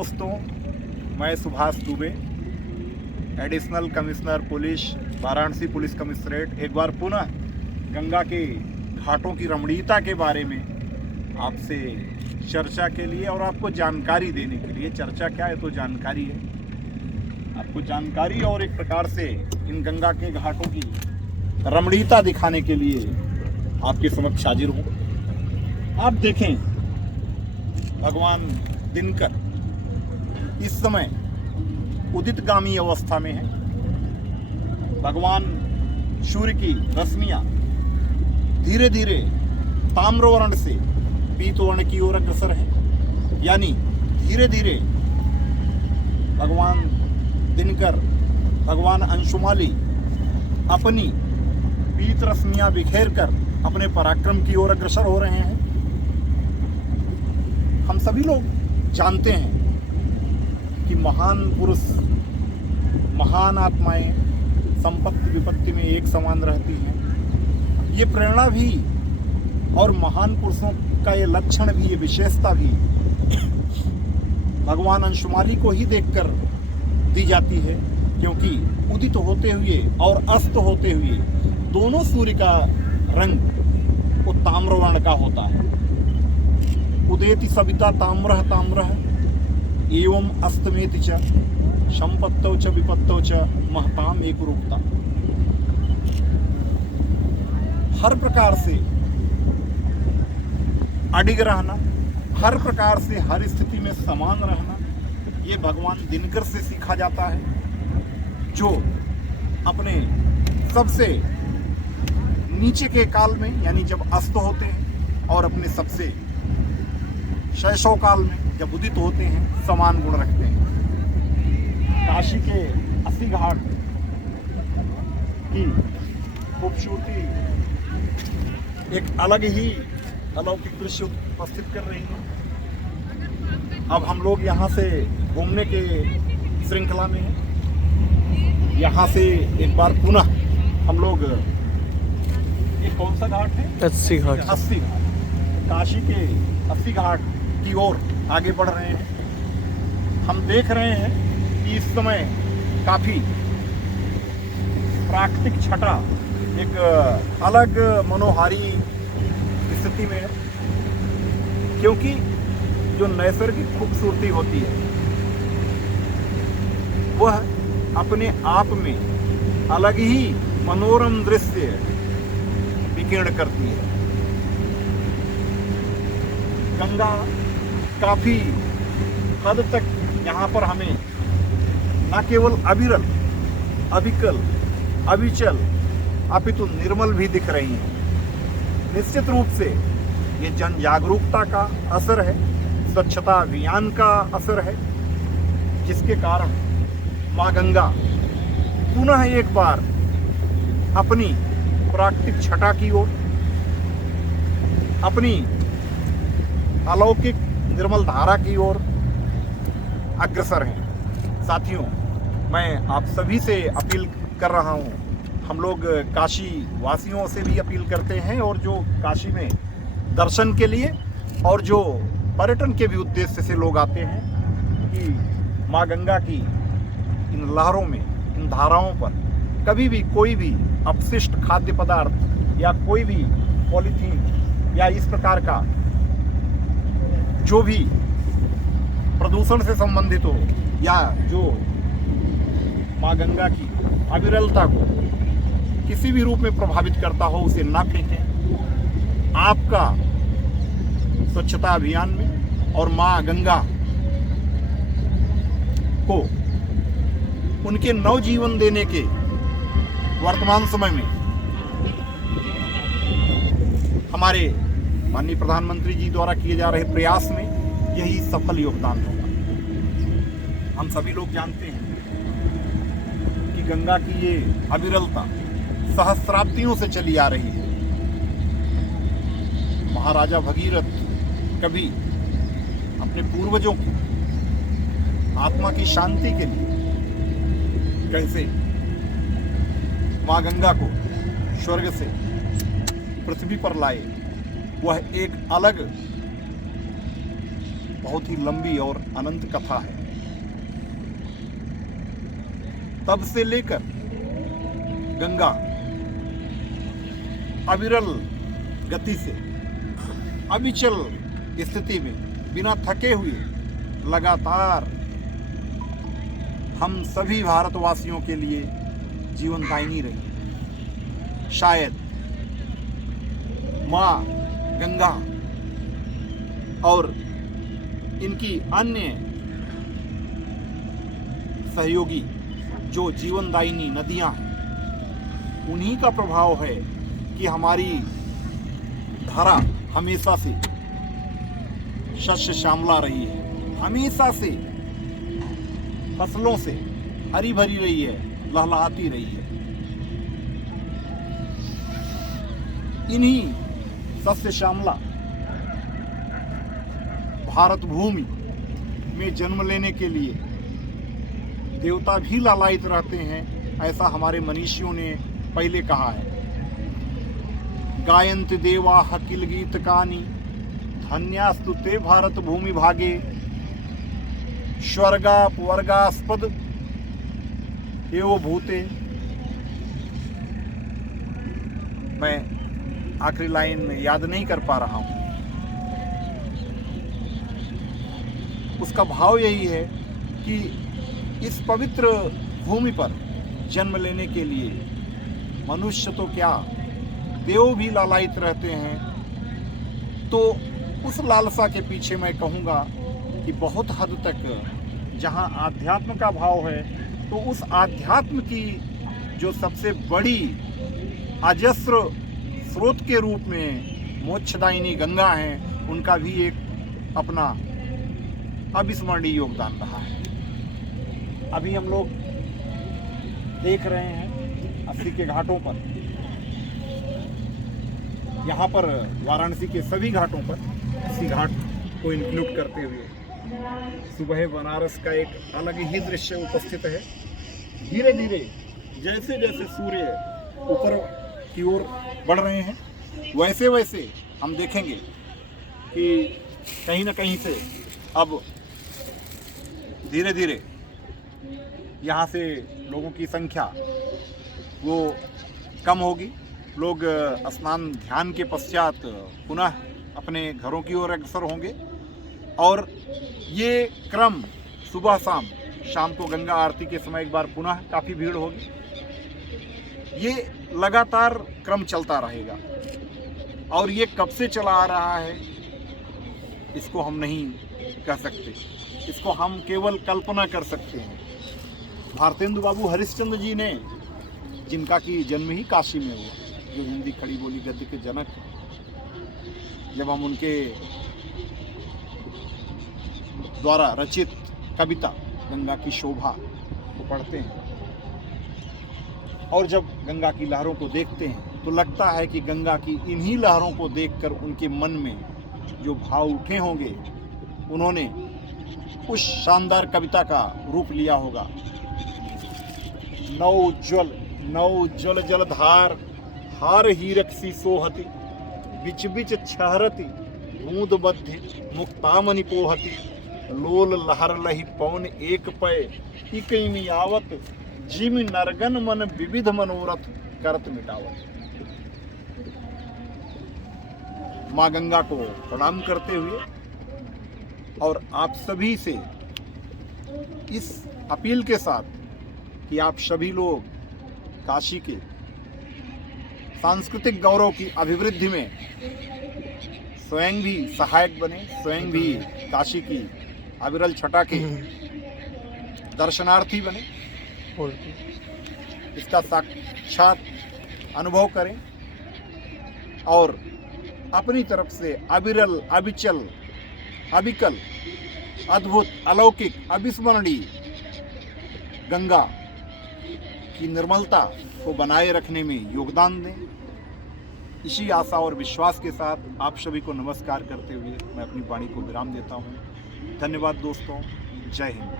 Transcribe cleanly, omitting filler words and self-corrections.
दोस्तों, मैं Subhash Dubey, additional commissioner police Varanasi police commissionerate, एक बार पुनः गंगा के घाटों की रमणीयता के बारे में आपसे चर्चा के लिए और आपको जानकारी देने के लिए। चर्चा क्या है तो जानकारी है, आपको जानकारी और एक प्रकार से इन गंगा के घाटों की रमणीयता दिखाने के लिए आपके समक्ष हाजिर हूँ। आप देखें, भगवान दिनकर इस समय उदितगामी अवस्था में है। भगवान सूर्य की रश्मियां धीरे धीरे ताम्रवर्ण से पीतवर्ण की ओर अग्रसर है, यानी धीरे धीरे भगवान दिनकर, भगवान अंशुमाली अपनी पीत रश्मियां बिखेर कर अपने पराक्रम की ओर अग्रसर हो रहे हैं। हम सभी लोग जानते हैं कि महान पुरुष, महान आत्माएं संपत्ति विपत्ति में एक समान रहती हैं। ये प्रेरणा भी और महान पुरुषों का ये लक्षण भी, ये विशेषता भी भगवान अंशुमाली को ही देखकर दी जाती है, क्योंकि उदित होते हुए और अस्त होते हुए दोनों सूर्य का रंग वो ताम्रवर्ण का होता है। उदेति सविता ताम्रः ताम्रः एवं अस्तमेति च संपत्तौ च विपत्तौ च महताम एकरूपता। हर प्रकार से अडिग रहना, हर प्रकार से हर स्थिति में समान रहना, ये भगवान दिनकर से सीखा जाता है, जो अपने सबसे नीचे के काल में यानी जब अस्त होते हैं और अपने सबसे शैशव काल में जब उदित होते हैं समान गुण रखते हैं। काशी के 80 घाट की खूबसूरती एक अलग ही अलौकिक दृश्य उपस्थित कर रही है। अब हम लोग यहाँ से घूमने के श्रृंखला में हैं। यहाँ से एक बार पुनः हम लोग, ये कौन सा घाट है? 80 घाट। 80 घाट, काशी के 80 घाट की ओर आगे बढ़ रहे हैं। हम देख रहे हैं कि इस समय काफी प्राकृतिक छटा एक अलग मनोहारी स्थिति में है, क्योंकि जो नैसर्गिक खूबसूरती होती है वह अपने आप में अलग ही मनोरम दृश्य विकीर्ण करती है। गंगा काफी हद तक यहाँ पर हमें न केवल अविरल, अविकल, अविचल अपितु निर्मल भी दिख रही हैं। निश्चित रूप से ये जन जागरूकता का असर है, स्वच्छता अभियान का असर है, जिसके कारण माँ गंगा पुनः एक बार अपनी प्राकृतिक छटा की ओर, अपनी अलौकिक निर्मल धारा की ओर अग्रसर हैं। साथियों, मैं आप सभी से अपील कर रहा हूँ, हम लोग काशी वासियों से भी अपील करते हैं, और जो काशी में दर्शन के लिए और जो पर्यटन के भी उद्देश्य से लोग आते हैं, कि माँ गंगा की इन लहरों में, इन धाराओं पर कभी भी कोई भी अपशिष्ट खाद्य पदार्थ या कोई भी पॉलीथीन या इस प्रकार का जो भी प्रदूषण से संबंधित हो, या जो माँ गंगा की अविरलता को किसी भी रूप में प्रभावित करता हो, उसे ना फेंकें। आपका स्वच्छता अभियान में और माँ गंगा को उनके नवजीवन देने के वर्तमान समय में हमारे माननीय प्रधानमंत्री जी द्वारा किए जा रहे प्रयास में यही सफल योगदान होगा। हम सभी लोग जानते हैं कि गंगा की ये अविरलता सहस्राब्दियों से चली आ रही है। महाराजा भगीरथ कभी अपने पूर्वजों की आत्मा की शांति के लिए कैसे माँ गंगा को स्वर्ग से पृथ्वी पर लाए, वह एक अलग बहुत ही लंबी और अनंत कथा है। तब से लेकर गंगा अविरल गति से अविचल स्थिति में बिना थके हुए लगातार हम सभी भारतवासियों के लिए जीवनदायिनी रही। शायद माँ गंगा और इनकी अन्य सहयोगी जो जीवनदायिनी नदियां हैं, उन्हीं का प्रभाव है कि हमारी धारा हमेशा से शस्य श्यामला रही है, हमेशा से फसलों से हरी भरी रही है, लहलहाती रही है। इन्हीं सस्य श्यामला भारत भूमि में जन्म लेने के लिए देवता भी लालायित रहते हैं, ऐसा हमारे मनीषियों ने पहले कहा है। गायन्ति देवाः किल गीतकानि धन्यास्तु ते भारत भूमि भागे स्वर्गापवर्गास्पद एवं भूते। मैं आखिरी लाइन में याद नहीं कर पा रहा हूं। उसका भाव यही है कि इस पवित्र भूमि पर जन्म लेने के लिए मनुष्य तो क्या, देव भी लालायित रहते हैं। तो उस लालसा के पीछे मैं कहूँगा कि बहुत हद तक जहाँ आध्यात्म का भाव है, तो उस आध्यात्म की जो सबसे बड़ी अजस्र स्रोत के रूप में मोक्षदायिनी गंगा हैं, उनका भी एक अपना अविस्मरणीय योगदान रहा है। अभी हम लोग देख रहे हैं 80 के घाटों पर, यहाँ पर वाराणसी के सभी घाटों पर, इसी घाट को इंक्लूड करते हुए सुबह बनारस का एक अलग ही दृश्य उपस्थित है। धीरे धीरे जैसे जैसे सूर्य ऊपर की ओर बढ़ रहे हैं, वैसे वैसे हम देखेंगे कि कहीं ना कहीं से अब धीरे धीरे यहाँ से लोगों की संख्या वो कम होगी। लोग स्नान ध्यान के पश्चात पुनः अपने घरों की ओर अग्रसर होंगे और ये क्रम सुबह शाम को गंगा आरती के समय एक बार पुनः काफ़ी भीड़ होगी। ये लगातार क्रम चलता रहेगा और ये कब से चला आ रहा है इसको हम नहीं कह सकते, इसको हम केवल कल्पना कर सकते हैं। भारतेंदु बाबू हरिश्चंद्र जी ने, जिनका कि जन्म ही काशी में हुआ, जो हिंदी खड़ी बोली गद्य के जनक हैं, जब हम उनके द्वारा रचित कविता गंगा की शोभा को पढ़ते हैं और जब गंगा की लहरों को देखते हैं, तो लगता है कि गंगा की इन्हीं लहरों को देखकर उनके मन में जो भाव उठे होंगे, उन्होंने उस शानदार कविता का रूप लिया होगा। नौ उज्ज्वल जलधार हार हीरक सी सोहति बिच बिच छहरति बूंद बद्धि मुक्तामणि पोहति लोल लहर लहि पवन एक पय इकैमी आवत जिम नरगन मन विविध मनोरथ करत मिटावत। माँ गंगा को प्रणाम करते हुए और आप सभी से इस अपील के साथ कि आप सभी लोग काशी के सांस्कृतिक गौरव की अभिवृद्धि में स्वयं भी सहायक बने, स्वयं भी काशी की अविरल छटा के दर्शनार्थी बने, इसका साक्षात अनुभव करें और अपनी तरफ से अविरल, अविचल, अविकल, अद्भुत, अलौकिक, अविस्मरणीय गंगा की निर्मलता को बनाए रखने में योगदान दें। इसी आशा और विश्वास के साथ आप सभी को नमस्कार करते हुए मैं अपनी वाणी को विराम देता हूँ। धन्यवाद दोस्तों, जय हिंद।